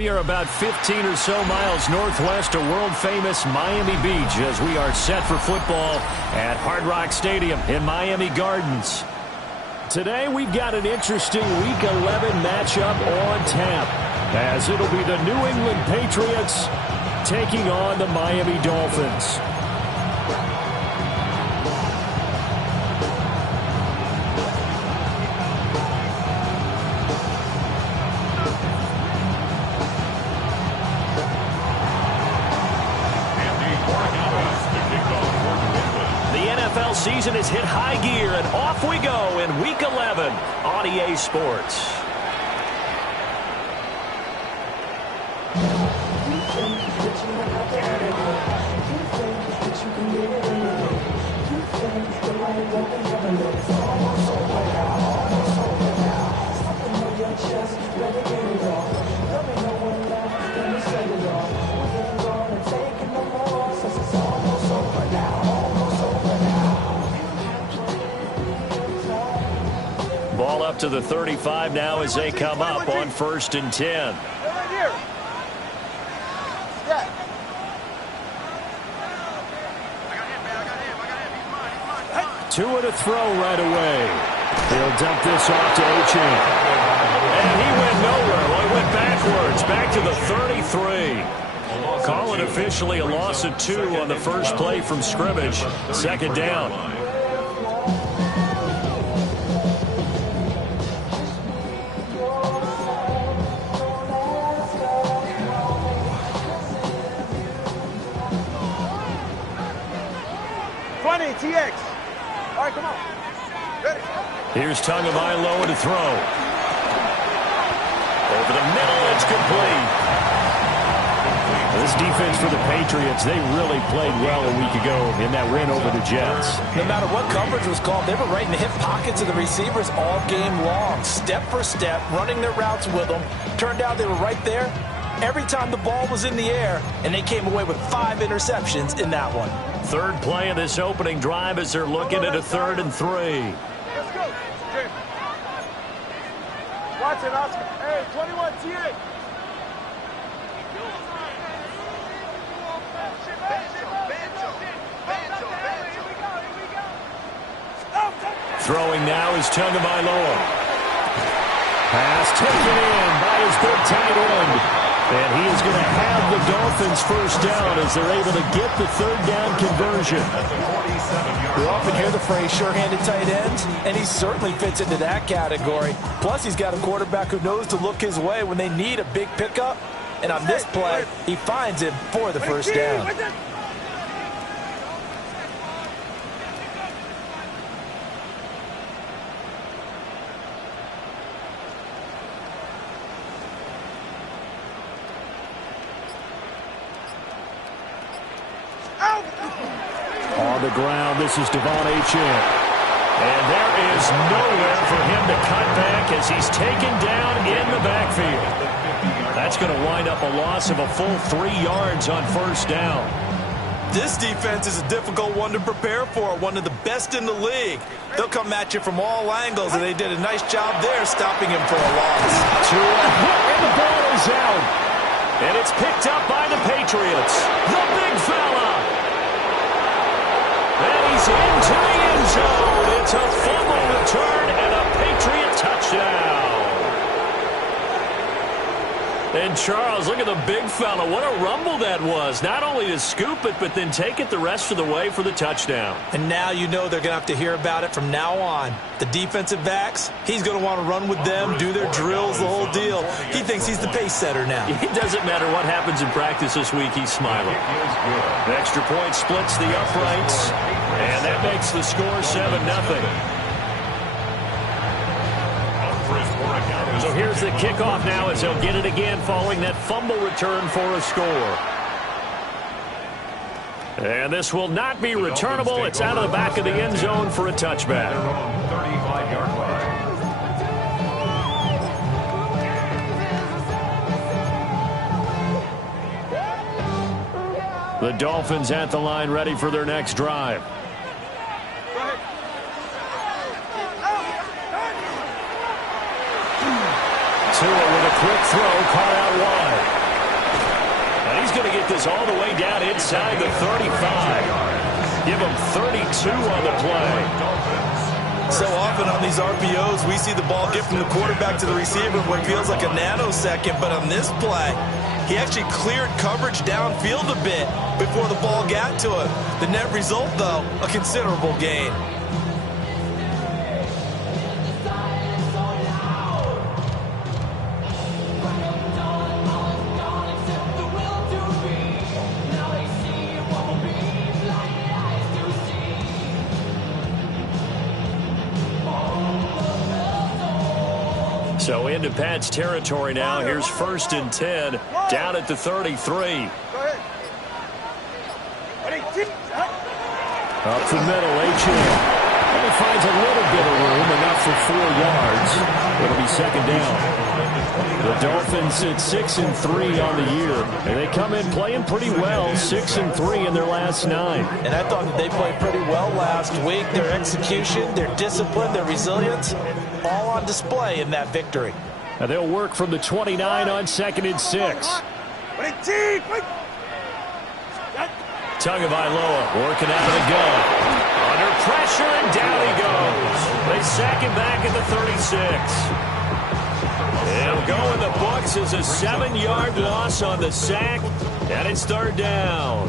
We are about 15 or so miles northwest of world-famous Miami Beach as we are set for football at Hard Rock Stadium in Miami Gardens. Today we've got an interesting Week 11 matchup on tap as it'll be the New England Patriots taking on the Miami Dolphins. Season has hit high gear, and off we go in Week 11 on EA Sports. Ball up to the 35 now as they come up on 1st and 10. Two and a throw right away. He'll dump this off to Achane. And he went nowhere. Well, he went backwards, back to the 33. Call it officially a loss of 2 on the first play from scrimmage. 2nd down. TX. All right, come on. Ready. Here's Tagovailoa to throw. Over the middle, it's complete. This defense for the Patriots, they really played well a week ago in that win over the Jets. No matter what coverage was called, they were right in the hip pockets of the receivers all game long. Step for step, running their routes with them. Turned out they were right there every time the ball was in the air, and they came away with 5 interceptions in that one. Third play of this opening drive as they're looking at a 3rd and 3. Let's go. Okay. Watch it, Oscar. Hey, 21 TA. Throwing now is Tagovailoa. Pass taken in by his big tight end. And he is going to have the Dolphins first down as they're able to get the 3rd down conversion. We often hear the phrase sure-handed tight ends, and he certainly fits into that category. Plus, he's got a quarterback who knows to look his way when they need a big pickup. And on this play, he finds him for the first down. On the ground, this is Devon Achane. And there is nowhere for him to cut back as he's taken down in the backfield. That's going to wind up a loss of a full 3 yards on 1st down. This defense is a difficult one to prepare for, one of the best in the league. They'll come at you from all angles, and they did a nice job there stopping him for a loss. And the ball is out. And it's picked up by the Patriots. The big fella. And he's into the end zone. It's a fumble return and a Patriot touchdown. And Charles, look at the big fella. What a rumble that was. Not only to scoop it, but then take it the rest of the way for the touchdown. And now you know they're going to have to hear about it from now on. The defensive backs, he's going to want to run with them, do their drills, the whole deal. He thinks he's the pace setter now. It doesn't matter what happens in practice this week, he's smiling. The extra point splits the uprights, and that makes the score 7-0. So here's the kickoff now as they'll get it again following that fumble return for a score. And this will not be returnable. It's out of the back of the end zone for a touchback. 35-yard line. The Dolphins at the line ready for their next drive. Tua with a quick throw caught out wide. And he's going to get this all the way down inside the 35. Give him 32 on the play. So often on these RPOs, we see the ball get from the quarterback to the receiver in what feels like a nanosecond. But on this play, he actually cleared coverage downfield a bit before the ball got to him. The net result, though, a considerable gain. So into Pat's territory now. Here's 1st and 10 down at the 33. Up the middle, H.M. Only finds a little bit of room, enough for 4 yards. It'll be 2nd down. The Dolphins sit 6-3 on the year, and they come in playing pretty well, 6-3 in their last 9. And I thought that they played pretty well last week. Their execution, their discipline, their resilience, all on display in that victory. Now they'll work from the 29 on 2nd and 6. Tagovailoa working out of the gun. Under pressure, and down he goes. They sack him back at the 36. He'll go in the books as a 7-yard loss on the sack, and it's 3rd down.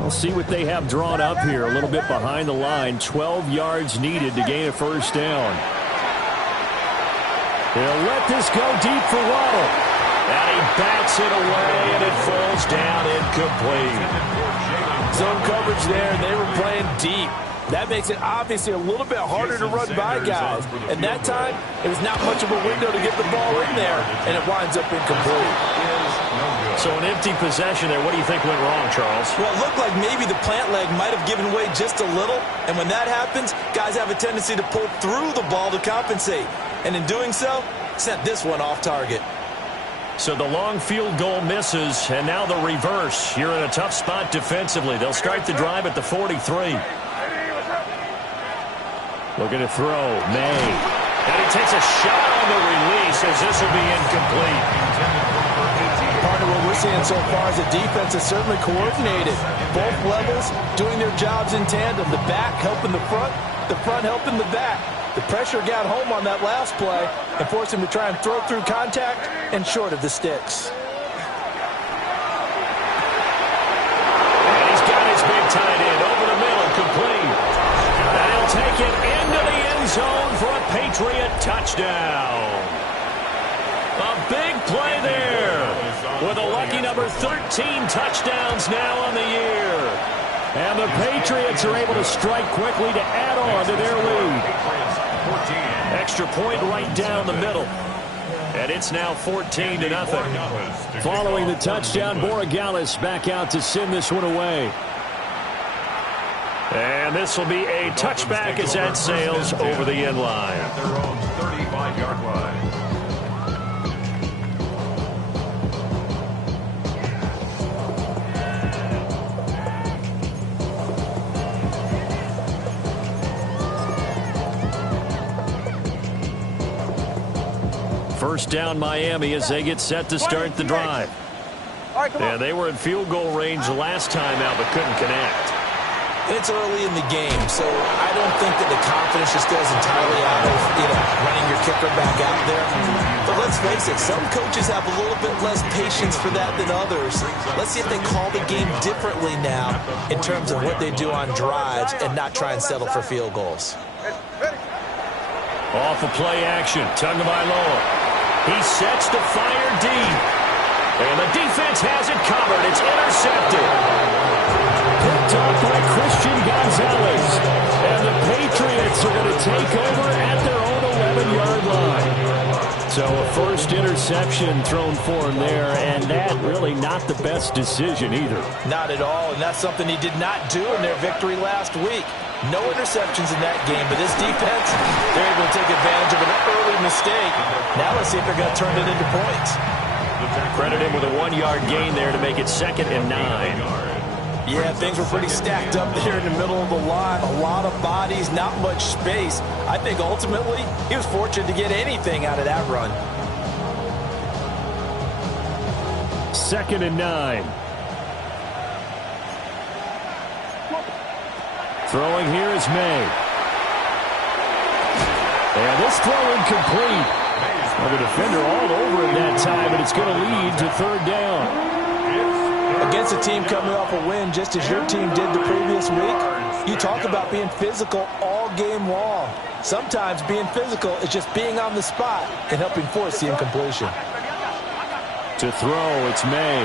We'll see what they have drawn up here. A little bit behind the line. 12 yards needed to gain a 1st down. He'll let this go deep for Waddle. And he bats it away, and it falls down incomplete. Zone coverage there, and they were playing deep. That makes it obviously a little bit harder to run by guys. And that time, it was not much of a window to get the ball in there, and it winds up incomplete. So an empty possession there. What do you think went wrong, Charles? Well, it looked like maybe the plant leg might have given way just a little. And when that happens, guys have a tendency to pull through the ball to compensate. And in doing so, sent this one off target. So the long field goal misses, and now the reverse. You're in a tough spot defensively. They'll start the drive at the 43. Looking to throw, May. And he takes a shot on the release as this will be incomplete. Part of what we're seeing so far is the defense is certainly coordinated. Both levels doing their jobs in tandem. The back helping the front helping the back. The pressure got home on that last play and forced him to try and throw through contact and short of the sticks. And he's got his big tight end over the middle, complete. And he'll take it into the end zone for a Patriot touchdown. A big play there with a lucky number 13 touchdowns now on the year. And the Patriots are able to strike quickly to add on to their lead. Extra point right down the middle. And it's now 14-0. Following the touchdown, Borregales back out to send this one away. And this will be a touchback as that sails over the end line. At their own 35-yard line. First down Miami as they get set to start the drive. And they were in field goal range last time out but couldn't connect. It's early in the game, so I don't think that the confidence just goes entirely out of, running your kicker back out there. But let's face it, some coaches have a little bit less patience for that than others. Let's see if they call the game differently now in terms of what they do on drives and not try and settle for field goals. Off of play action, Tagovailoa. He sets to fire deep. And the defense has it covered. It's intercepted. Picked up by Christian Gonzalez. And the Patriots are going to take over at their own 11-yard line. So a first interception thrown for him there, and that really not the best decision either. Not at all, and that's something he did not do in their victory last week. No interceptions in that game, but this defense, they're able to take advantage of an early mistake. Now let's see if they're going to turn it into points. Credit him with a 1-yard gain there to make it 2nd and 9. Yeah, things were pretty stacked up there in the middle of the line. A lot of bodies, not much space. I think ultimately he was fortunate to get anything out of that run. 2nd and 9. Throwing here is May. And this throw incomplete. Well, the defender all over him that time, and it's going to lead to 3rd down. Against a team coming off a win, just as your team did the previous week, you talk about being physical all game long. Sometimes being physical is just being on the spot and helping force the incompletion. To throw, it's May.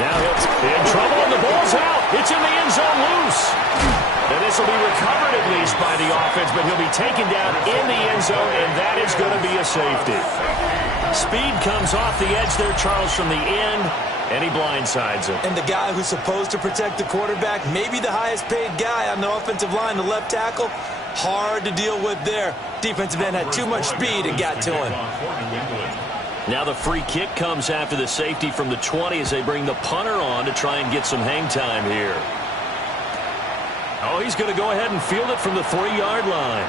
Now he's in trouble, and the ball's out. It's in the end zone loose. And this will be recovered at least by the offense, but he'll be taken down in the end zone, and that is going to be a safety. Speed comes off the edge there, Charles, from the end. And he blindsides him. And the guy who's supposed to protect the quarterback, maybe the highest paid guy on the offensive line, the left tackle, hard to deal with there. Defensive end had too much speed and got to him. Now the free kick comes after the safety from the 20 as they bring the punter on to try and get some hang time here. Oh, he's going to go ahead and field it from the 3-yard line.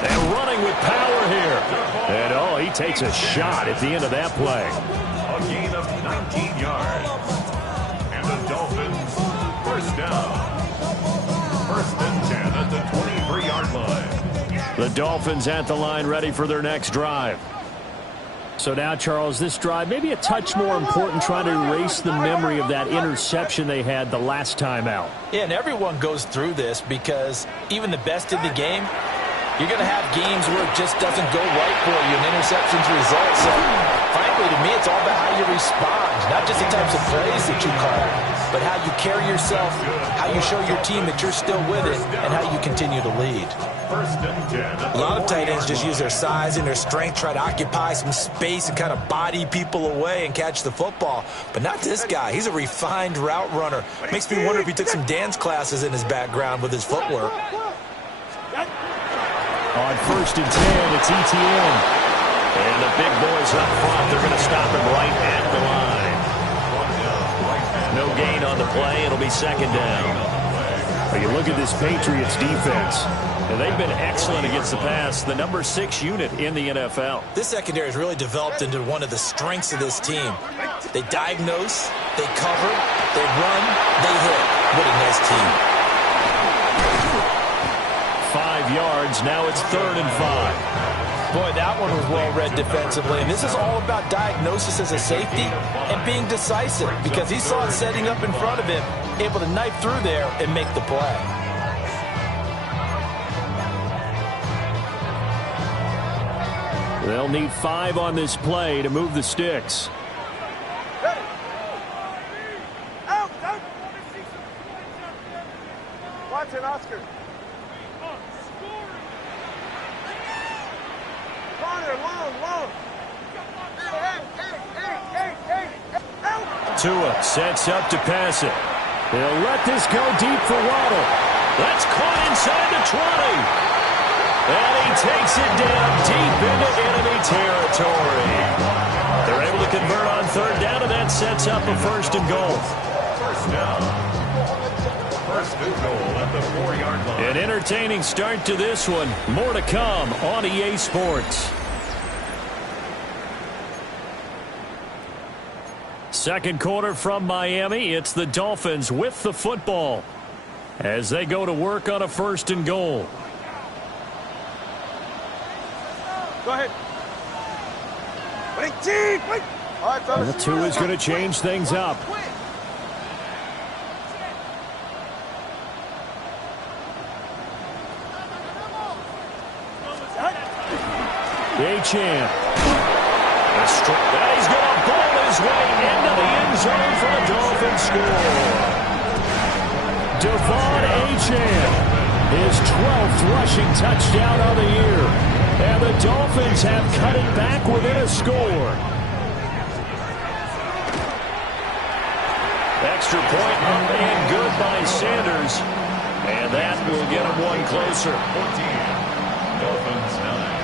And running with power here. And, oh, he takes a shot at the end of that play. A gain of 19 yards. And the Dolphins, 1st down. 1st and 10 at the 23-yard line. The Dolphins at the line ready for their next drive. So now, Charles, this drive maybe a touch more important, trying to erase the memory of that interception they had the last time out. Yeah, and everyone goes through this because even the best in the game, you're going to have games where it just doesn't go right for you and interceptions result. So, frankly, to me, it's all about how you respond, not just the types of plays that you call, but how you carry yourself, how you show your team that you're still with it, and how you continue to lead. A lot of tight ends just use their size and their strength, try to occupy some space and kind of body people away and catch the football. But not this guy. He's a refined route runner. Makes me wonder if he took some dance classes in his background with his footwork. On 1st and 10, it's Etienne. And the big boys up front, they're going to stop him right at the line. No gain on the play. It'll be 2nd down. Well, you look at this Patriots defense, and they've been excellent against the pass, the number 6 unit in the NFL. This secondary has really developed into one of the strengths of this team. They diagnose, they cover, they run, they hit. What a nice team. 5 yards, now it's 3rd and 5. Boy, that one was well read defensively, and this is all about diagnosis as a safety and being decisive because he saw it setting up in front of him, able to knife through there and make the play. They'll need 5 on this play to move the sticks. Watch it, Oscar. Tua sets up to pass it. They'll let this go deep for Waddle. That's caught inside the 20. And he takes it down deep into enemy territory. They're able to convert on 3rd down, and that sets up a 1st and goal. 1st down. 1st and goal at the 4-yard line. An entertaining start to this one. More to come on EA Sports. 2nd quarter from Miami. It's the Dolphins with the football as they go to work on a 1st and goal. Go ahead. Wait, team, wait. All right, fellas. Well, Tua is going to change things up. Achane. He's going to ball his way into the end zone for the Dolphins score. Devon Achane, his 12th rushing touchdown of the year. And the Dolphins have cut it back within a score. Extra point up and good by Sanders. And that will get him one closer. 14. Dolphins 9.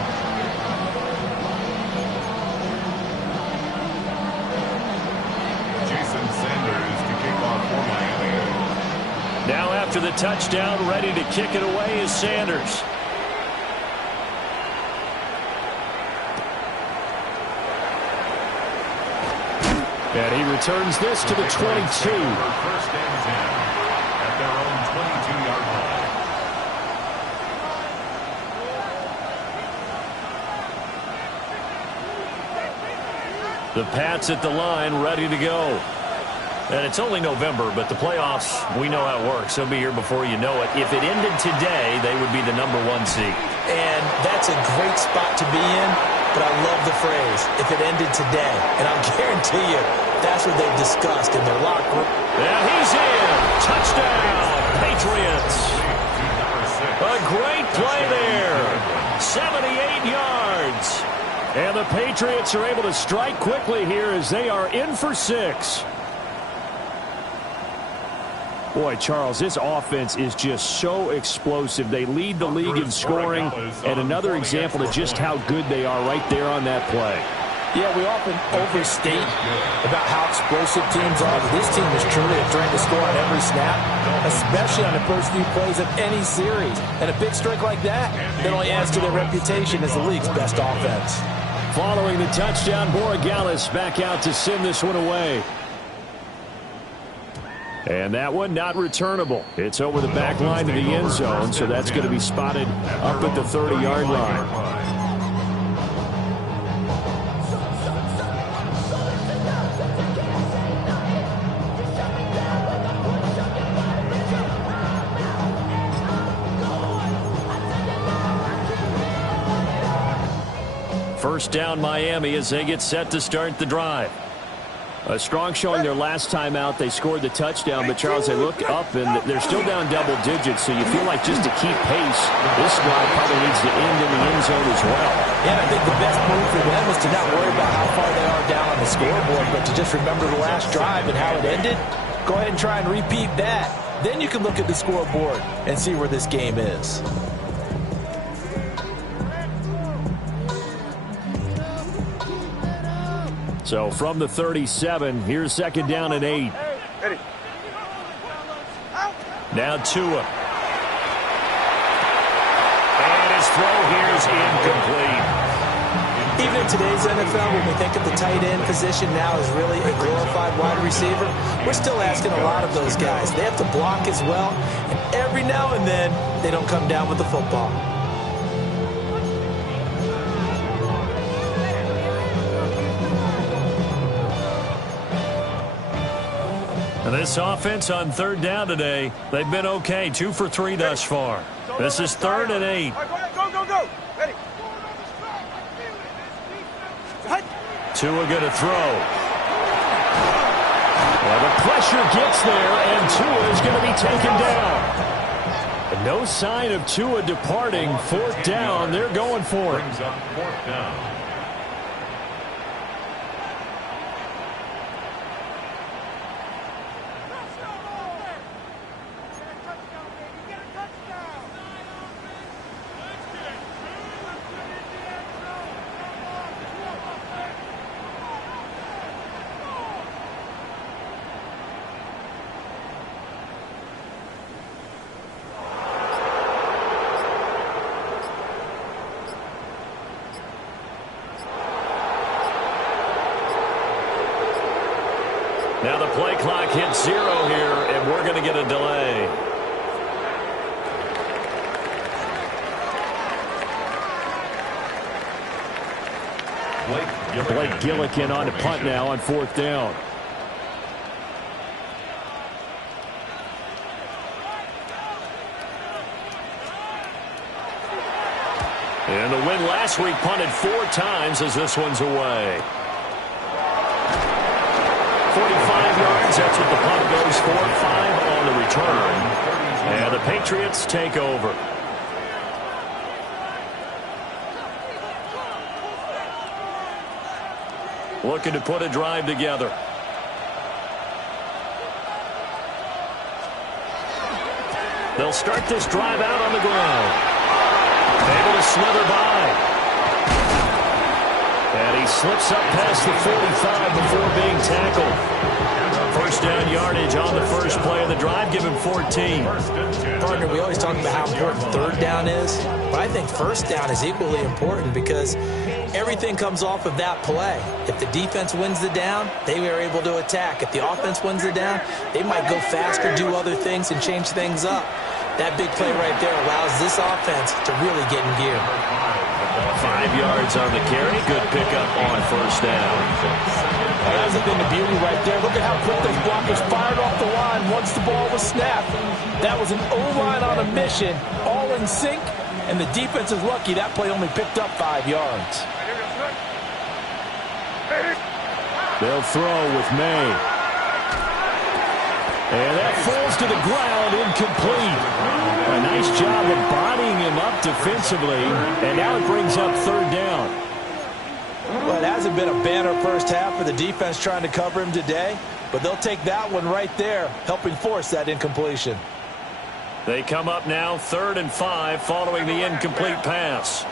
after the touchdown. Ready to kick it away is Sanders. And he returns this to the 22. First and 10 at their own 22-yard line. The Pats at the line, ready to go. And it's only November, but the playoffs, we know how it works. They'll be here before you know it. If it ended today, they would be the #1 seed. And that's a great spot to be in, but I love the phrase, if it ended today. And I'll guarantee you, that's what they've discussed in their locker room. And he's in. Touchdown, Patriots. A great play there. 78 yards. And the Patriots are able to strike quickly here as they are in for 6. Boy, Charles, this offense is just so explosive. They lead the league in scoring, and another example of just how good they are right there on that play. Yeah, we often overstate about how explosive teams are, but this team is truly a threat to score on every snap, especially on the first few plays of any series. And a big strike like that only adds to their reputation as the league's best offense. Following the touchdown, Borregales back out to send this one away. And that one not returnable. It's over the back line to the end zone, so that's going to be spotted up at the 30-yard line. First down, Miami, as they get set to start the drive. A strong showing their last time out. They scored the touchdown, but, Charles, they look up, and they're still down double digits, so you feel like just to keep pace, this drive probably needs to end in the end zone as well. Yeah, I think the best move for them is to not worry about how far they are down on the scoreboard, but to just remember the last drive and how it ended. Go ahead and try and repeat that. Then you can look at the scoreboard and see where this game is. So from the 37, here's second down and 8. Now Tua. And his throw here is incomplete. Even in today's NFL, when we think of the tight end position now as really a glorified wide receiver, we're still asking a lot of those guys. They have to block as well, and every now and then, they don't come down with the football. This offense on third down today, they've been okay. 2 for 3 thus far. This is 3rd and 8. Go. Ready. Tua going to throw. Well, the pressure gets there, and Tua is going to be taken down. And no sign of Tua departing. 4th down, they're going for it. Brings up 4th down. Now the play clock hits 0 here, and we're going to get a delay. Blake Gillikin on to punt now on 4th down. And the win last week punted 4 times as this one's away. 45 yards, that's what the punt goes for. 5 on the return. And the Patriots take over. Looking to put a drive together. They'll start this drive out on the ground. Able to slither by. And he slips up past the 45 before being tackled. First down yardage on the first play of the drive, give him 14. Partner, we always talk about how important third down is, but I think first down is equally important because everything comes off of that play. If the defense wins the down, they are able to attack. If the offense wins the down, they might go faster, do other things, and change things up. That big play right there allows this offense to really get in gear. 5 yards on the carry. Good pickup on first down. Well, that's been the beauty right there. Look at how quick those blockers fired off the line once the ball was snapped. That was an O-line on a mission, all in sync, and the defense is lucky that play only picked up 5 yards. They'll throw with May. And that falls to the ground, incomplete. A nice job of bodying him up defensively, and now it brings up third down. Well, it hasn't been a banner first half for the defense trying to cover him today, but they'll take that one right there, helping force that incompletion. They come up now 3rd and 5 following the incomplete pass.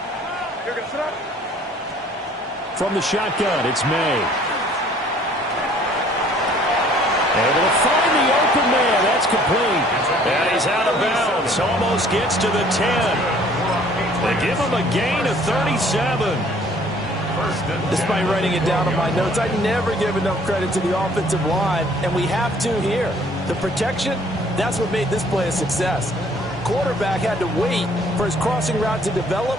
From the shotgun, it's May. Able to find the open man. That's complete. And he's out of bounds. Almost gets to the 10. They give him a gain of 37. Despite writing it down on my notes, I never give enough credit to the offensive line, and we have to here. The protection, that's what made this play a success. Quarterback had to wait for his crossing route to develop,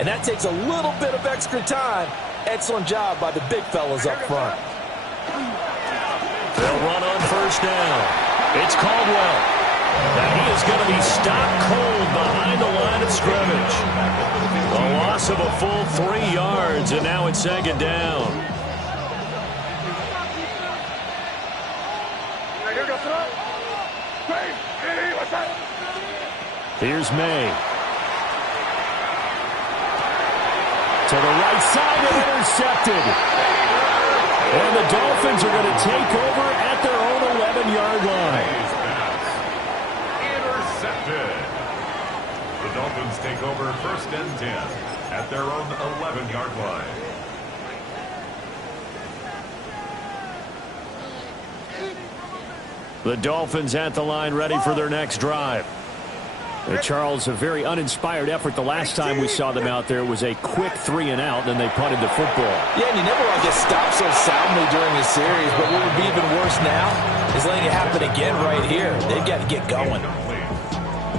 and that takes a little bit of extra time. Excellent job by the big fellas up front. They'll run on first down. It's Caldwell. Now he is going to be stopped cold behind the line of scrimmage. A loss of a full 3 yards, and now it's 2nd down. Here's May. To the right side and intercepted. And the Dolphins are going to take over at their own 11-yard line. Intercepted. The Dolphins take over 1st and 10 at their own 11-yard line. The Dolphins at the line ready for their next drive. Charles, a very uninspired effort the last time we saw them out there. It was a quick 3 and out, then they punted the football. Yeah, and you never want to get stopped so soundly during a series, but what would be even worse now is letting it happen again right here. They've got to get going.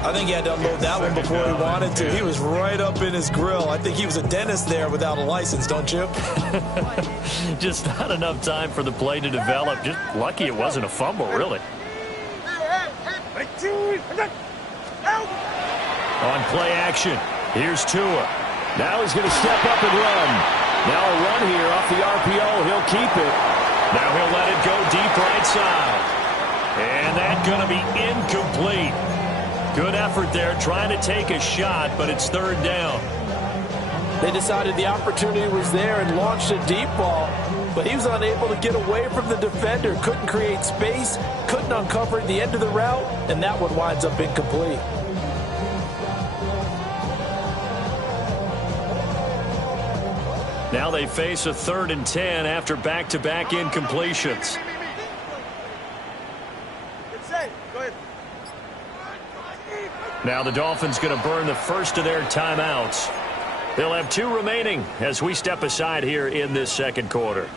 I think he had to unload that one before he wanted to. He was right up in his grill. I think he was a dentist there without a license, don't you? Just not enough time for the play to develop. Just lucky it wasn't a fumble, really. On play action, here's Tua. Now he's going to step up and run. Now a run here off the RPO. He'll keep it. Now he'll let it go deep right side. And that's going to be incomplete. Good effort there trying to take a shot, but it's 3rd down. They decided the opportunity was there and launched a deep ball, but he was unable to get away from the defender, couldn't create space, couldn't uncover the end of the route, and that one winds up incomplete. Now they face a 3rd and 10 after back-to-back incompletions. Now the Dolphins going to burn the first of their timeouts. They'll have 2 remaining as we step aside here in this 2nd quarter.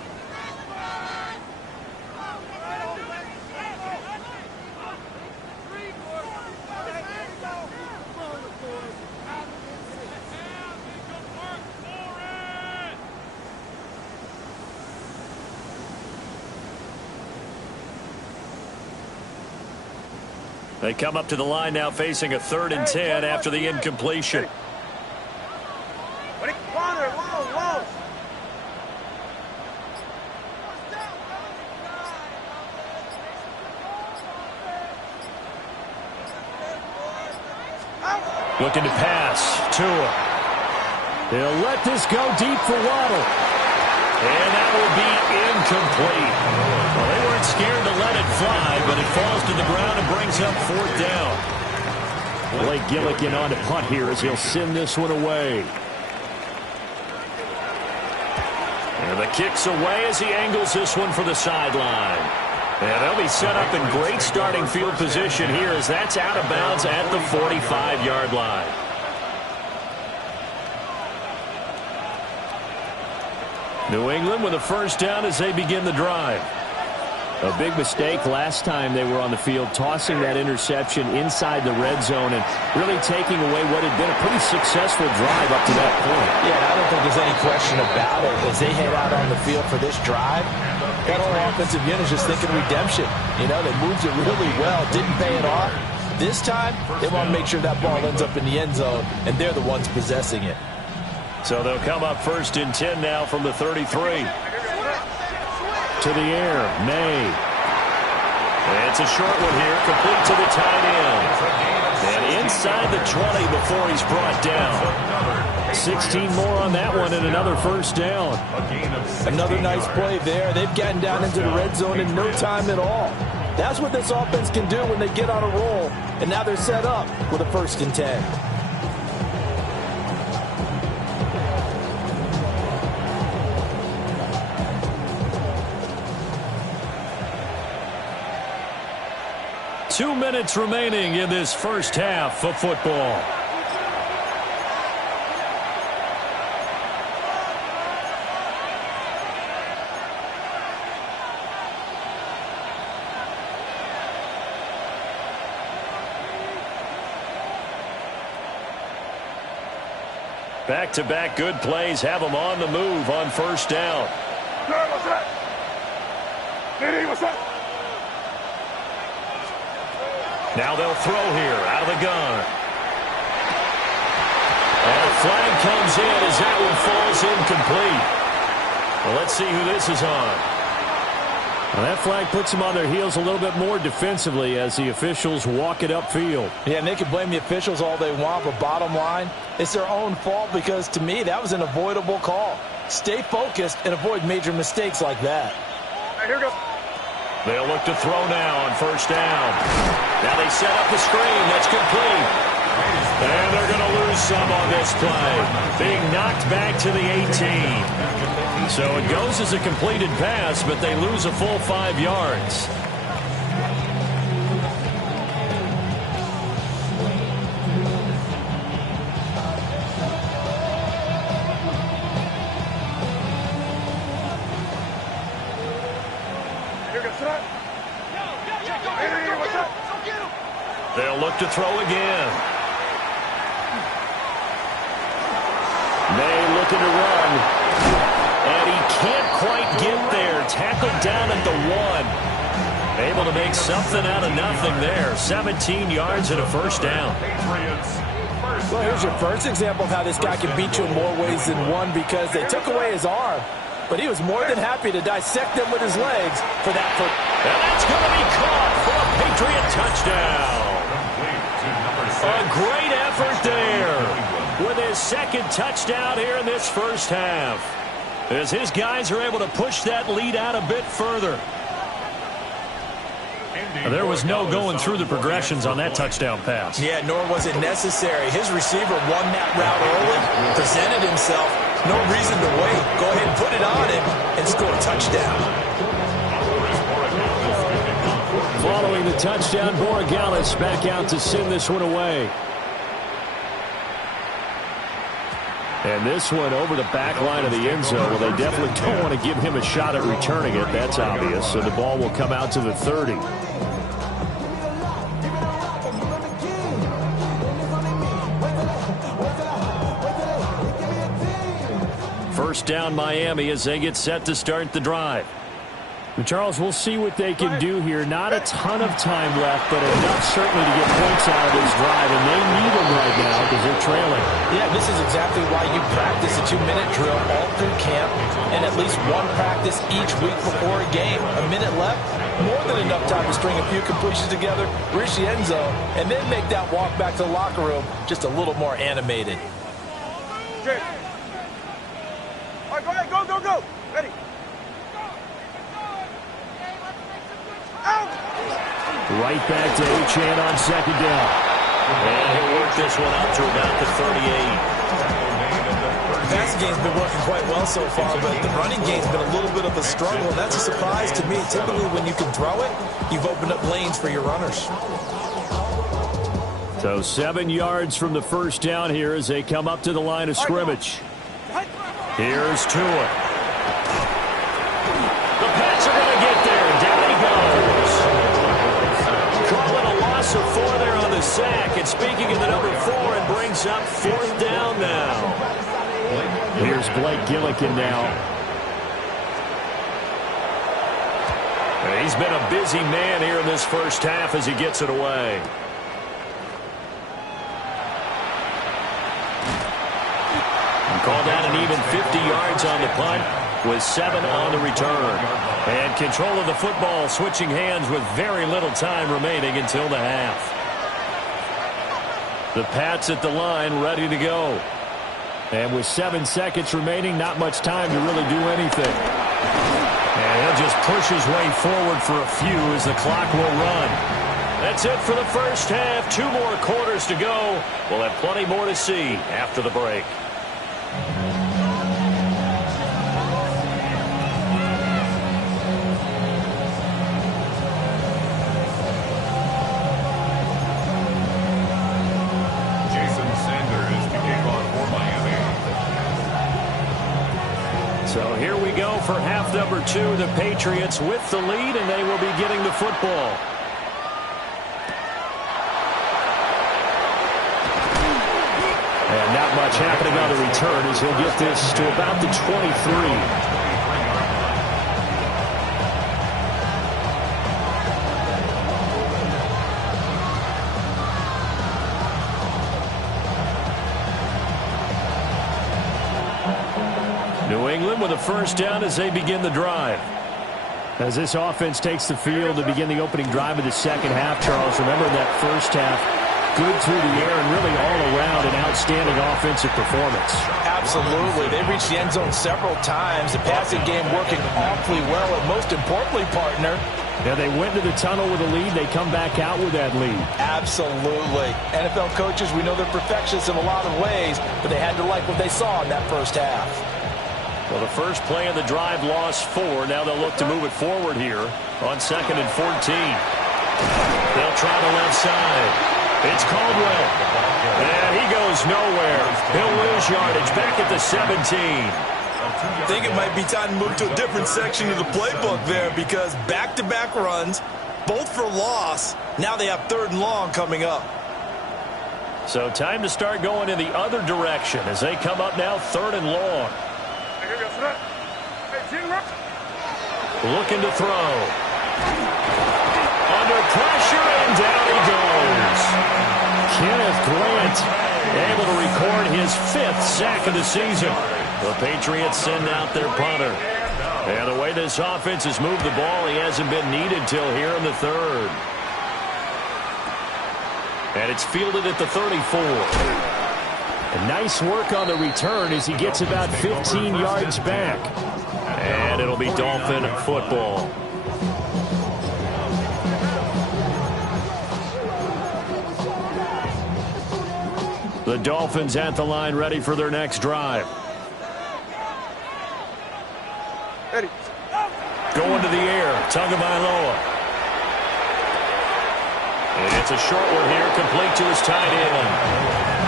They come up to the line now facing a 3rd and 10 after the incompletion. Looking to pass. Tua. They'll let this go deep for Waddle. And that will be incomplete. Well, they weren't scared to let it fly, but it falls to the ground and brings up 4th down. Blake Gillikin on to punt here as he'll send this one away. And the kick's away as he angles this one for the sideline. And they'll be set up in great starting field position here as that's out of bounds at the 45-yard line. New England with a first down as they begin the drive. A big mistake last time they were on the field, tossing that interception inside the red zone and really taking away what had been a pretty successful drive up to that point. Yeah, I don't think there's any question about it. As they head out on the field for this drive, that whole offensive unit is just thinking redemption. You know, they moved it really well, didn't pay it off. This time, they want to make sure that ball ends up in the end zone, and they're the ones possessing it. So they'll come up 1st and 10 now from the 33. To the air, May. It's a short one here, complete to the tight end. And inside the 20 before he's brought down. 16 more on that one and another first down. Another nice play there. They've gotten down into the red zone in no time at all. That's what this offense can do when they get on a roll. And now they're set up with a 1st and 10. Two minutes remaining in this first half of football. Back-to-back good plays have them on the move on first down. What's that? Diddy, what's that? Now they'll throw here out of the gun. And a flag comes in as that one falls incomplete. Well, let's see who this is on. Well, that flag puts them on their heels a little bit more defensively as the officials walk it upfield. Yeah, and they can blame the officials all they want, but bottom line, it's their own fault because, to me, that was an avoidable call. Stay focused and avoid major mistakes like that. Right, here we go. They'll look to throw now on first down. Now they set up the screen. That's complete. And they're going to lose some on this play. Being knocked back to the 18. So it goes as a completed pass, but they lose a full 5 yards. They'll look to throw again. May looking to run. And he can't quite get there. Tackled down at the 1. Able to make something out of nothing there. 17 yards and a first down. Well, here's your first example of how this guy can beat you in more ways than one because they took away his arm. But he was more than happy to dissect them with his legs for that foot. And that's going to be caught for a Patriot touchdown. A great effort there with his second touchdown here in this first half. As his guys are able to push that lead out a bit further. There was no going through the progressions on that touchdown pass. Yeah, nor was it necessary. His receiver won that route early, presented himself. No reason to wait. Go ahead and put it on him and score a touchdown. Following the touchdown, Borregales back out to send this one away. And this one over the back line of the end zone. Well, they definitely don't want to give him a shot at returning it. That's obvious. So the ball will come out to the 30. First down Miami as they get set to start the drive. And Charles, we'll see what they can do here. Not a ton of time left, but enough certainly to get points out of this drive, and they need them right now because they're trailing. Yeah, this is exactly why you practice a 2-minute drill all through camp and at least one practice each week before a game. A minute left, more than enough time to string a few completions together, reach the end zone, and then make that walk back to the locker room just a little more animated. Okay. All right, go ahead, go, go, go. Ready. Right back to Achane on second down. And he'll work this one out to about the 38. passing game's been working quite well so far, but the running game's been a little bit of a struggle, and that's a surprise to me. Typically, when you can throw it, you've opened up lanes for your runners. So 7 yards from the first down here as they come up to the line of scrimmage. Here's Tua. The Pats are going to get there. Down he goes. Call it a loss of 4 there on the sack. And speaking of the number 4, it brings up 4th down now. Here's Blake Gillikin now. He's been a busy man here in this first half as he gets it away. Called out an even 50 yards on the punt with 7 on the return. And control of the football switching hands with very little time remaining until the half. The Pats at the line ready to go. And with 7 seconds remaining, not much time to really do anything. And he'll just push his way forward for a few as the clock will run. That's it for the first half. 2 more quarters to go. We'll have plenty more to see after the break. So here we go for half number 2. The Patriots with the lead, and they will be getting the football. And not much happening on the return as he'll get this to about the 23. New England with a first down as they begin the drive. As this offense takes the field to begin the opening drive of the second half, Charles, remember that first half, good through the air and really all around an outstanding offensive performance. Absolutely. They reached the end zone several times. The passing game working awfully well, and most importantly, partner, yeah, they went to the tunnel with a lead. They come back out with that lead. Absolutely. NFL coaches, we know they're perfectionists in a lot of ways, but they had to like what they saw in that first half. Well, the first play of the drive lost 4. Now they'll look to move it forward here on 2nd and 14. They'll try the left side. It's Caldwell. And he goes nowhere. He'll lose yardage back at the 17. I think it might be time to move to a different section of the playbook there, because back-to-back runs, both for loss. Now they have 3rd and long coming up. So time to start going in the other direction as they come up now 3rd and long. Looking to throw. Under pressure, and down he goes. Kenneth Grant able to record his 5th sack of the season. The Patriots send out their punter. And the way this offense has moved the ball, he hasn't been needed till here in the 3rd. And it's fielded at the 34. And nice work on the return as he gets about 15 yards back. And it'll be Dolphin football. The Dolphins at the line ready for their next drive. Ready. Going to the air. Tagovailoa. And it's a short one here, complete to his tight end.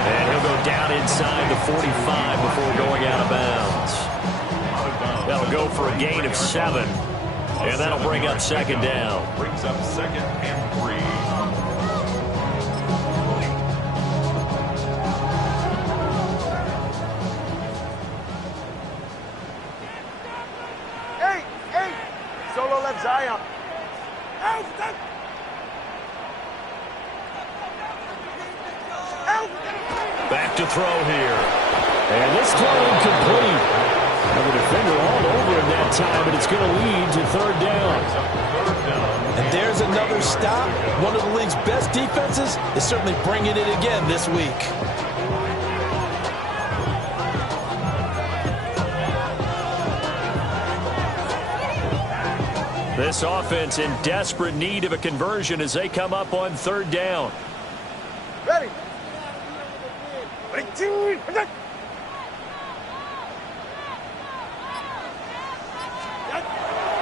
And he'll go down inside the 45 before going out of bounds. That'll go for a gain of 7. And that'll bring up 2nd down. Brings up 2nd and 3. Solo left Zion. Back to throw here. And this throw incomplete. And the defender all over him that time, but it's going to lead to 3rd down. And there's another stop. One of the league's best defenses is certainly bringing it again this week. This offense in desperate need of a conversion as they come up on 3rd down. Ready.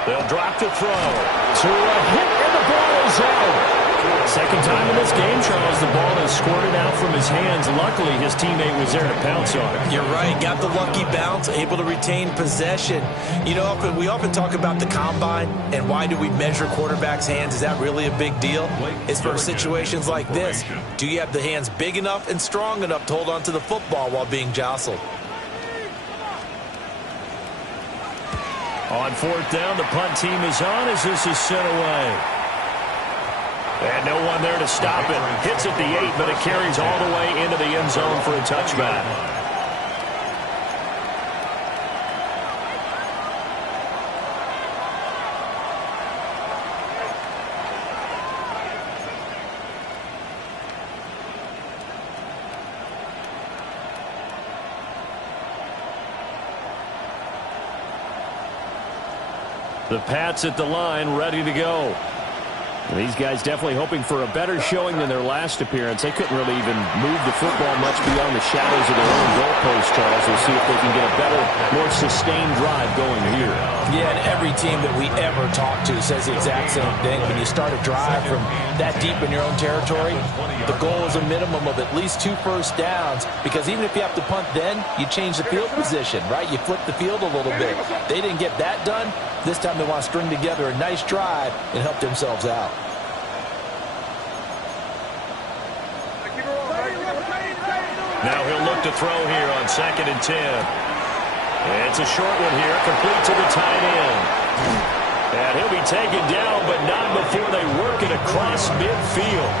They'll drop the throw. To a hit, and the ball is out. Second time in this game, Charles, the ball has squirted out from his hands. Luckily, his teammate was there to pounce on it. You're right. Got the lucky bounce, able to retain possession. You know, we often talk about the combine and why do we measure quarterbacks' hands. Is that really a big deal? It's for situations like this. Do you have the hands big enough and strong enough to hold on to the football while being jostled? On fourth down, the punt team is on as this is sent away. And no one there to stop it. Hits at the 8, but it carries all the way into the end zone for a touchback. The Pats at the line, ready to go. These guys definitely hoping for a better showing than their last appearance. They couldn't really even move the football much beyond the shadows of their own goalpost, Charles. We'll see if they can get a better, more sustained drive going here. Yeah, and every team that we ever talk to says the exact same thing. When you start a drive from that deep in your own territory, the goal is a minimum of at least 2 first downs, because even if you have to punt then, you change the field position, right? You flip the field a little bit. They didn't get that done. This time they want to string together a nice drive and help themselves out. Now he'll look to throw here on 2nd and 10. It's a short one here, complete to the tight end. And he'll be taken down, but not before they work it across midfield.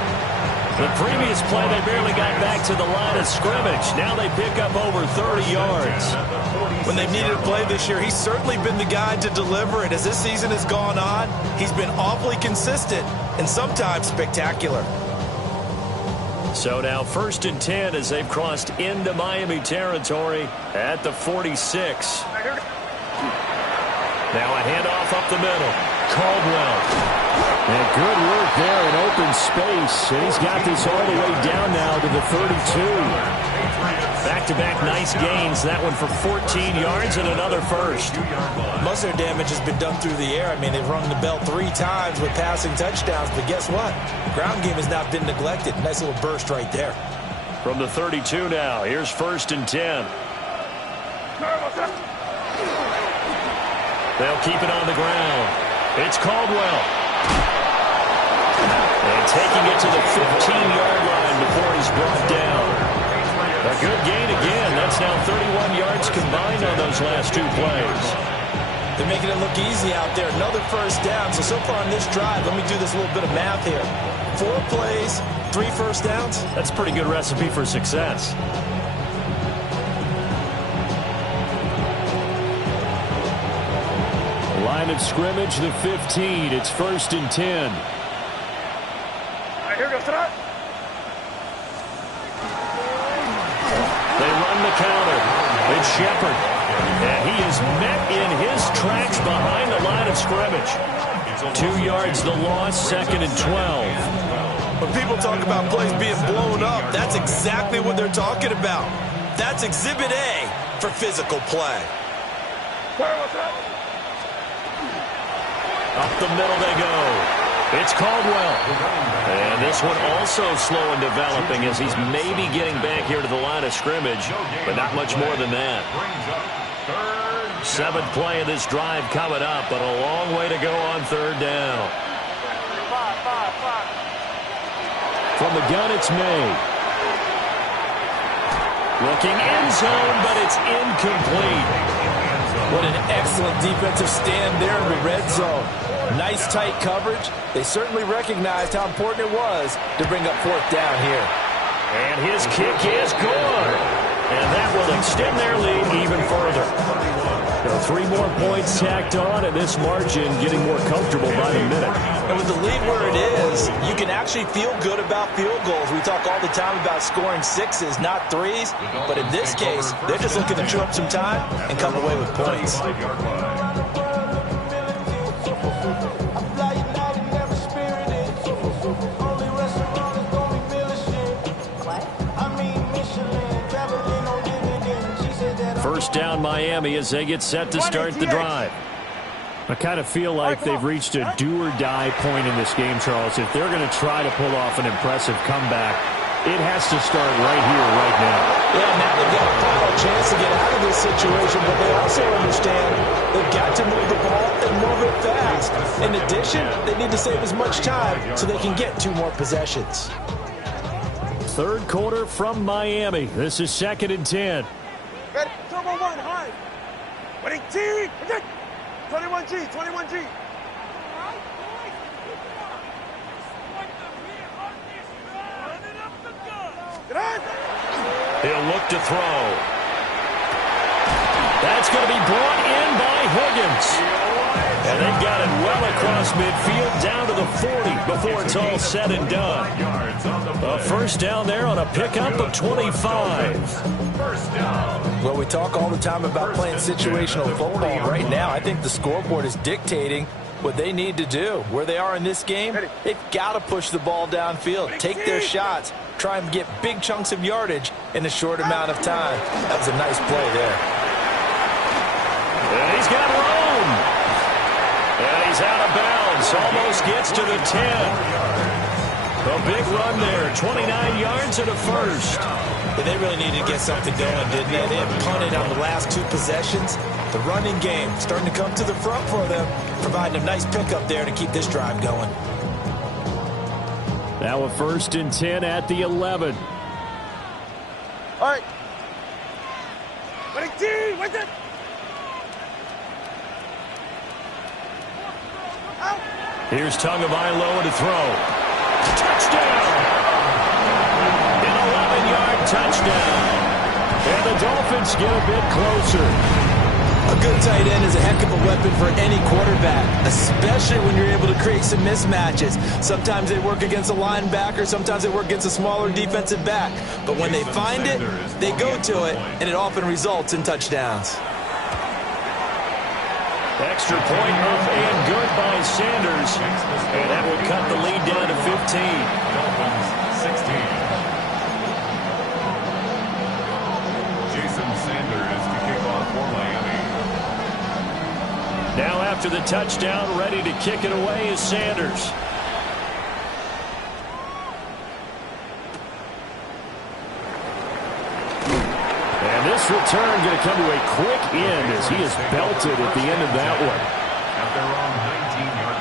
The previous play, they barely got back to the line of scrimmage. Now they pick up over 30 yards. When they've needed a play this year, he's certainly been the guy to deliver it. As this season has gone on, he's been awfully consistent and sometimes spectacular. So now 1st and 10 as they've crossed into Miami territory at the 46. Now a handoff up the middle. Caldwell. And good work there in open space. And he's got this all the way down now to the 32. Back-to-back nice gains. That one for 14 yards and another first. Most of their damage has been done through the air. I mean, they've rung the bell 3 times with passing touchdowns. But guess what? The ground game has not been neglected. Nice little burst right there. From the 32 now, here's 1st and 10. They'll keep it on the ground. It's Caldwell. And taking it to the 15-yard line before he's brought down. A good gain again. That's now 31 yards combined on those last 2 plays. They're making it look easy out there. Another first down. So far on this drive, let me do this little bit of math here. 4 plays, 3 first downs. That's a pretty good recipe for success. Line of scrimmage, the 15. It's 1st and 10. Here goes tonight. They run the counter. It's Shepard. And he is met in his tracks behind the line of scrimmage. 2 yards the loss, 2nd and 12. When people talk about plays being blown up, that's exactly what they're talking about. That's Exhibit A for physical play. Up the middle they go. It's Caldwell. And this one also slow in developing as he's maybe getting back here to the line of scrimmage, but not much more than that. 7th play of this drive coming up, but a long way to go on 3rd down. From the gun, it's May. Looking end zone, but it's incomplete. What an excellent defensive stand there in the red zone. Nice tight coverage. They certainly recognized how important it was to bring up 4th down here. And his kick is good. And that will extend their lead even further. So 3 more points tacked on, and this margin getting more comfortable by the minute. And with the lead where it is, you can actually feel good about field goals. We talk all the time about scoring 6s, not 3s. But in this case, they're just looking to chew up some time and come away with points. First down Miami as they get set to start the drive. I kind of feel like they've reached a do-or-die point in this game, Charles. If they're going to try to pull off an impressive comeback, it has to start right here, right now. Yeah, now they've got a final chance to get out of this situation, but they also understand they've got to move the ball and move it fast. In addition, they need to save as much time so they can get 2 more possessions. Third quarter from Miami. This is 2nd and 10. Ready? Turbo 1, high. Winning team. 21G, 21G. He'll look to throw. That's going to be brought in by Higgins. And they've got it well across midfield down to the 40 before it's all said and done. A first down there on a pickup of 25. Well, we talk all the time about playing situational football. Right now, I think the scoreboard is dictating what they need to do. Where they are in this game, they've got to push the ball downfield, take their shots, try and get big chunks of yardage in a short amount of time. That was a nice play there. And he's got room. And he's out of bounds. Almost gets to the 10. A big run there. 29 yards and a first. But they really needed to get something going, didn't they? They had punted on the last 2 possessions. The running game starting to come to the front for them, providing a nice pickup there to keep this drive going. Now a 1st and 10 at the 11. All right. Winning team. Wait there. Here's Tagovailoa to throw. Touchdown! An 11-yard touchdown. And the Dolphins get a bit closer. A good tight end is a heck of a weapon for any quarterback, especially when you're able to create some mismatches. Sometimes they work against a linebacker, sometimes they work against a smaller defensive back. But when they find it, they go to it, and it often results in touchdowns. Extra point up and good by Sanders. And that would cut the lead down to 15. Dolphins 16. Jason Sanders to kick off for Miami. Now after the touchdown, ready to kick it away is Sanders. And this return going to come to a quick end as he is belted at the end of that one. At their own 19-yard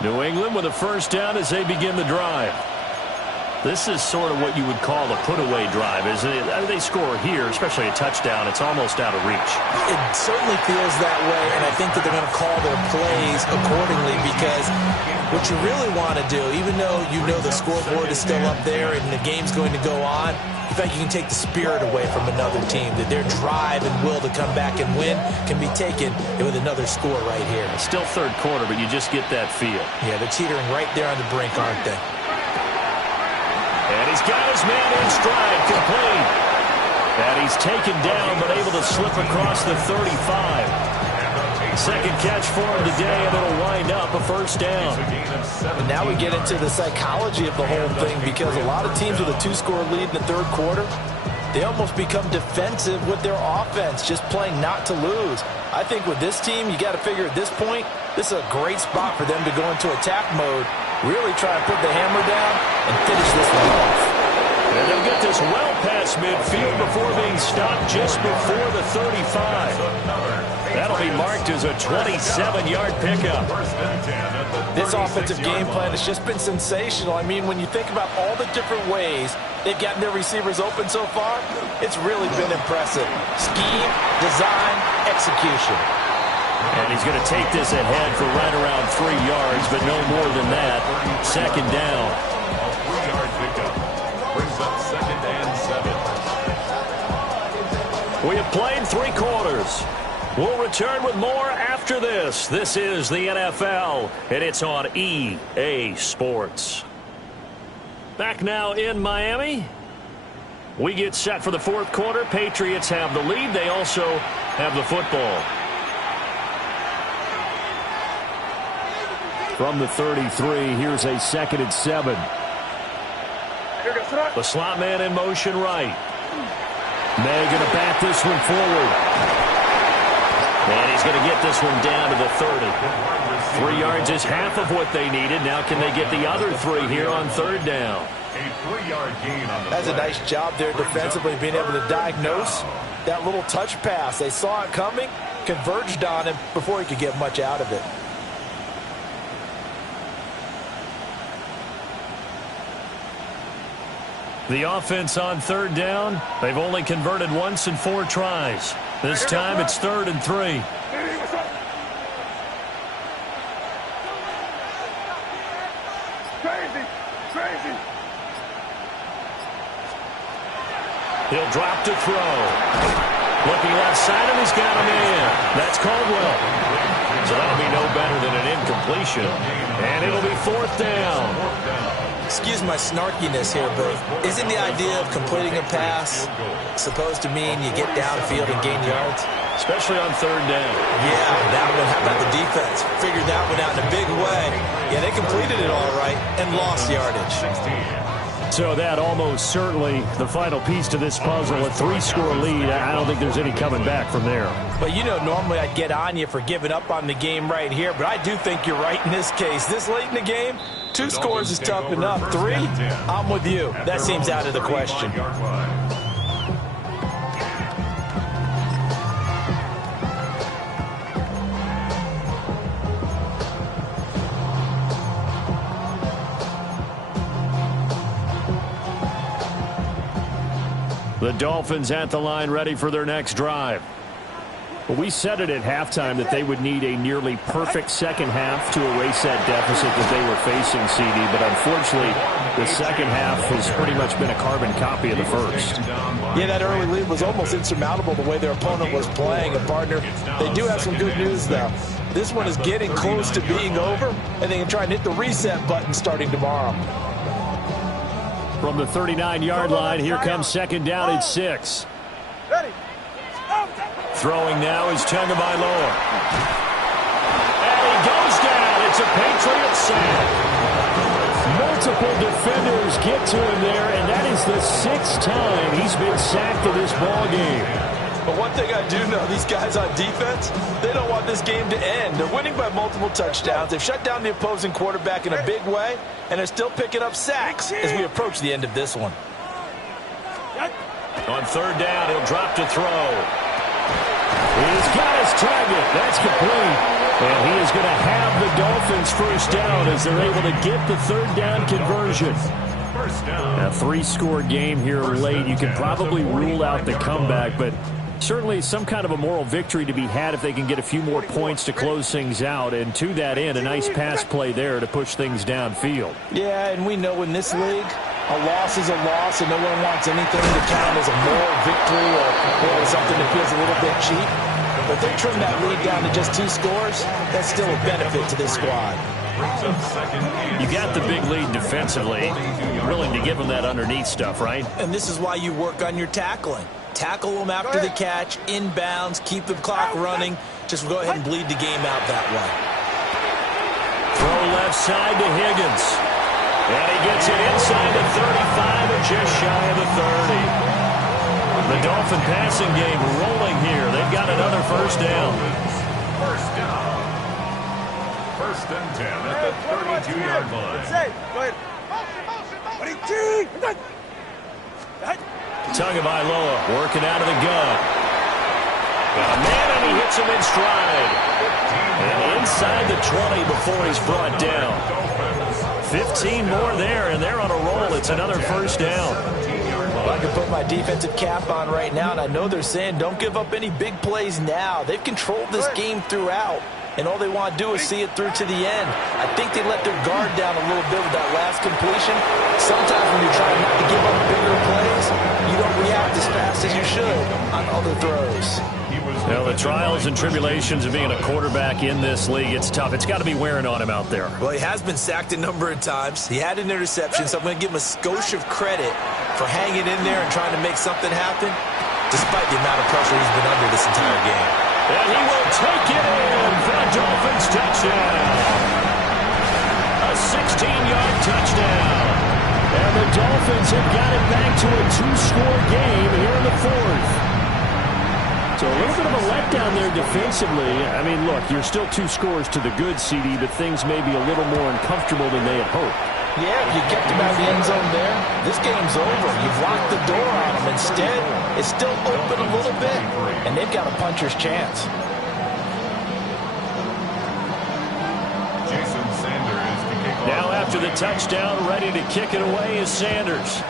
line. New England with a first down as they begin the drive. This is sort of what you would call a put-away drive, isn't it? They score here, especially a touchdown. It's almost out of reach. It certainly feels that way, and I think that they're going to call their plays accordingly because what you really want to do, even though you know the scoreboard is still up there and the game's going to go on, in fact, you can take the spirit away from another team, that their drive and will to come back and win can be taken with another score right here. It's still third quarter, but you just get that feel. Yeah, they're teetering right there on the brink, aren't they? And he's got his man in stride, complete. And he's taken down, but able to slip across the 35. Second catch for him today, and it'll wind up a first down. And now we get into the psychology of the whole thing, because a lot of teams with a 2-score lead in the third quarter, they almost become defensive with their offense, just playing not to lose. I think with this team, you got to figure at this point, this is a great spot for them to go into attack mode, really try and put the hammer down and finish this one off. And they'll get this well past midfield before being stopped just before the 35. That'll be marked as a 27-yard pickup. This offensive game plan has just been sensational. I mean, when you think about all the different ways they've gotten their receivers open so far, it's really been impressive. Scheme, design, execution. And he's going to take this ahead for right around 3 yards, but no more than that. Second down. A 3-yard pickup brings up 2nd and 7. We have played 3 quarters. We'll return with more after this. This is the NFL, and it's on EA Sports. Back now in Miami. We get set for the fourth quarter. Patriots have the lead. They also have the football. From the 33, here's a 2nd and 7. The slot man in motion right. May going to bat this one forward. And he's going to get this one down to the 30. 3 yards is half of what they needed. Now can they get the other 3 here on 3rd down? A 3-yard gain on the That's play. a nice job there defensively, being able to diagnose that little touch pass. They saw it coming, converged on him before he could get much out of it. The offense on 3rd down, they've only converted once in 4 tries. This time it's 3rd and 3. Crazy. He'll drop to throw. Looking left side, and he's got him in. That's Caldwell. So that'll be no better than an incompletion. And it'll be 4th down. Excuse my snarkiness here, but isn't the idea of completing a pass supposed to mean you get downfield and gain yards? Especially on 3rd down. Yeah, that one. How about the defense? Figured that one out in a big way. Yeah, they completed it all right and lost yardage. So that almost certainly the final piece to this puzzle, a 3-score lead. I don't think there's any coming back from there. But, you know, normally I'd get on you for giving up on the game right here, but I do think you're right in this case. This late in the game, 2 scores is tough enough. 3, I'm with you. That seems out of the question. The Dolphins at the line, ready for their next drive. Well, we said it at halftime that they would need a nearly perfect second half to erase that deficit that they were facing, CD. But unfortunately, the second half has pretty much been a carbon copy of the first. Yeah, that early lead was almost insurmountable the way their opponent was playing. And, partner, they do have some good news, though. This one is getting close to being over, and they can try and hit the reset button starting tomorrow. From the 39-yard line, here comes 2nd down at 6. Ready. Throwing now is Tagovailoa. And he goes down. It's a Patriot sack. Multiple defenders get to him there, and that is the 6th time he's been sacked in this ball game. But one thing I do know, these guys on defense, they don't want this game to end. They're winning by multiple touchdowns. They've shut down the opposing quarterback in a big way, and they're still picking up sacks as we approach the end of this one. On 3rd down, he'll drop to throw. He's got his target. That's complete. And he is going to have the Dolphins first down as they're able to get the 3rd down conversion. A 3-score game here late. You can probably rule out the comeback, but certainly some kind of a moral victory to be had if they can get a few more points to close things out. And to that end, a nice pass play there to push things downfield. Yeah, and we know in this league, a loss is a loss, and no one wants anything to count as a moral victory or something that feels a little bit cheap. But if they trim that lead down to just 2 scores, that's still a benefit to this squad. You got the big lead defensively. Willing to give them that underneath stuff, right? And this is why you work on your tackling. Tackle them after the catch, inbounds, keep the clock running. Just go ahead and bleed the game out that way. Throw left side to Higgins. And he gets it inside the 35 and just shy of the 30. The Dolphin passing game rolling here. They've got another first down. First down. 1st and 10 at the 32-yard line. Go ahead. Tagovailoa working out of the gun. Got a man, and he hits him in stride. And inside the 20 before he's brought down. 15 more there, and they're on a roll. It's another first down. Well, I can put my defensive cap on right now, and I know they're saying don't give up any big plays now. They've controlled this game throughout, and all they want to do is see it through to the end. I think they let their guard down a little bit with that last completion. Sometimes when you're trying not to give up bigger plays, you don't react as fast as you should on other throws. Well, the trials and tribulations of being a quarterback in this league, it's tough. It's got to be wearing on him out there. Well, he has been sacked a number of times. He had an interception, so I'm going to give him a skosh of credit for hanging in there and trying to make something happen, despite the amount of pressure he's been under this entire game. And he will take it in for a Dolphins touchdown. 16-yard touchdown. And the Dolphins have got it back to a 2-score game here in the fourth. So a little bit of a letdown there defensively. I mean, look, you're still 2 scores to the good, CD, but things may be a little more uncomfortable than they had hoped. Yeah, if you kept them out of the end zone there, this game's over. You've locked the door on them. Instead, it's still open a little bit, and they've got a puncher's chance. Now after the touchdown, ready to kick it away is Sanders.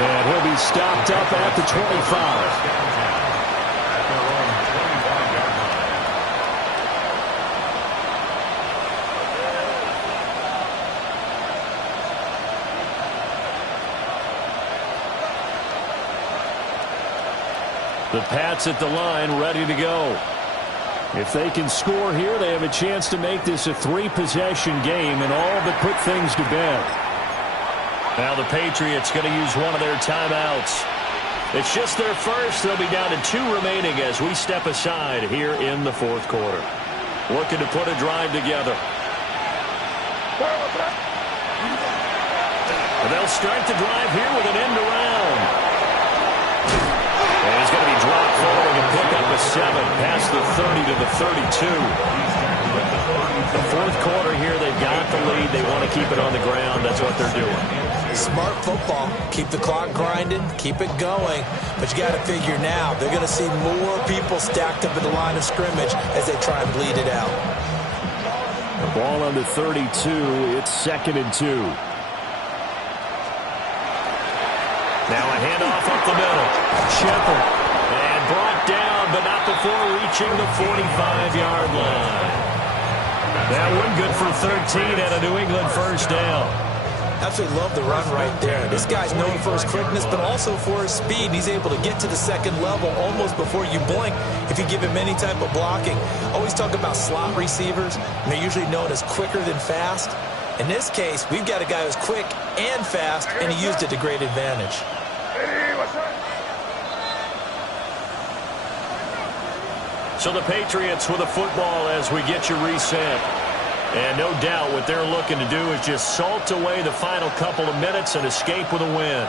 And he'll be stopped up at the 25. The Pats at the line, ready to go. If they can score here, they have a chance to make this a 3-possession game and all but put things to bed. Now the Patriots going to use one of their timeouts. It's just their first. They'll be down to 2 remaining as we step aside here in the fourth quarter. Looking to put a drive together. And they'll start the drive here with an end around. And he's going to be dropped forward and pick up a 7 past the 30 to the 32. The fourth quarter here, they've got the lead. They want to keep it on the ground. That's what they're doing. Smart football. Keep the clock grinding. Keep it going. But you got to figure now, they're going to see more people stacked up at the line of scrimmage as they try and bleed it out. The ball on the 32. It's 2nd and 2. Now a handoff up the middle. Shepard. And brought down, but not before reaching the 45-yard line. That one good for 13 and a New England first down. Absolutely love the run right there. This guy's known for his quickness, but also for his speed. He's able to get to the second level almost before you blink if you give him any type of blocking. Always talk about slot receivers, and they're usually known as quicker than fast. In this case, we've got a guy who's quick and fast, and he used it to great advantage. So the Patriots with a football as we get you reset. And no doubt what they're looking to do is just salt away the final couple of minutes and escape with a win.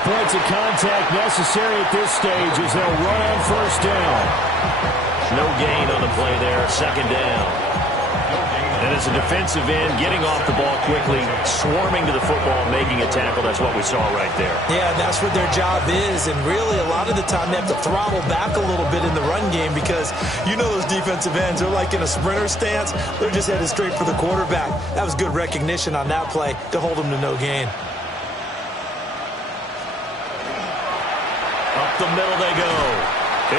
Points of contact necessary at this stage as they'll run on first down. No gain on the play there, 2nd down. And as a defensive end, getting off the ball quickly, swarming to the football, making a tackle, that's what we saw right there. Yeah, that's what their job is, and really a lot of the time they have to throttle back a little bit in the run game because you know those defensive ends, they're like in a sprinter stance. They're just headed straight for the quarterback. That was good recognition on that play to hold them to no gain. The middle they go.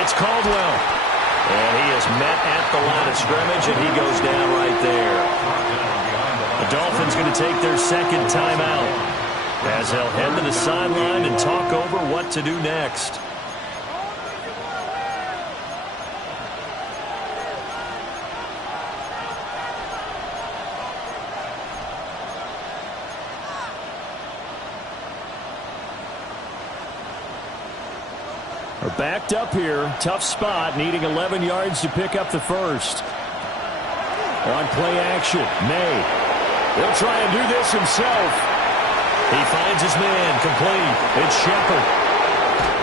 It's Caldwell. And he is met at the line of scrimmage, and he goes down right there. The Dolphins going to take their 2nd timeout as they'll head to the sideline and talk over what to do next. Are backed up here. Tough spot, needing 11 yards to pick up the first. On play action, May. He'll try and do this himself. He finds his man, complete. It's Shepard.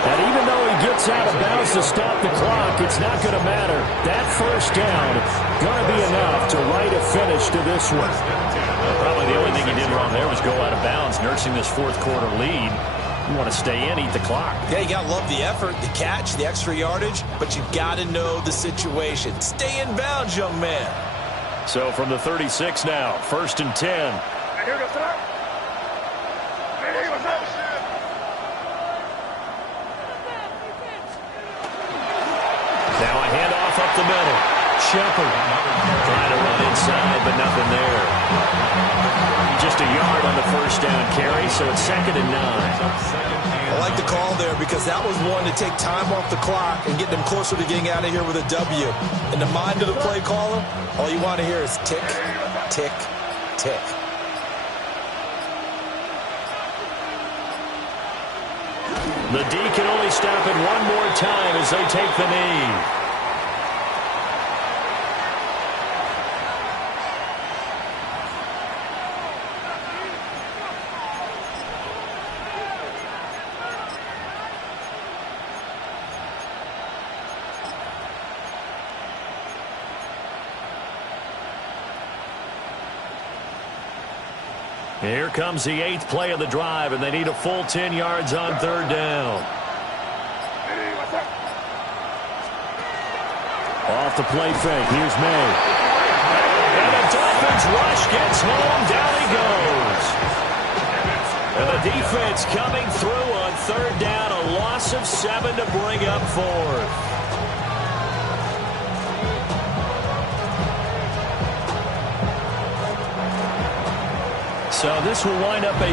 And even though he gets out of bounds to stop the clock, it's not going to matter. That first down going to be enough to write a finish to this one. Probably the only thing he did wrong there was go out of bounds, nursing this fourth quarter lead. You want to stay in, eat the clock. Yeah, you got to love the effort, the catch, the extra yardage, but you got to know the situation. Stay in bounds, young man. So from the 36 now, 1st and 10. Now a handoff up the middle. Shepard trying to run inside, but nothing there. Just a yard on the first down carry, so it's 2nd and 9. I like the call there because that was one to take time off the clock and get them closer to getting out of here with a W. In the mind of the play caller, all you want to hear is tick, tick, tick. The D can only stop it one more time as they take the knee. Here comes the 8th play of the drive, and they need a full 10 yards on 3rd down. Off the play fake. Here's May. And the Dolphins rush gets home. Down he goes. And the defense coming through on 3rd down. A loss of 7 to bring up 4th. So this will wind up a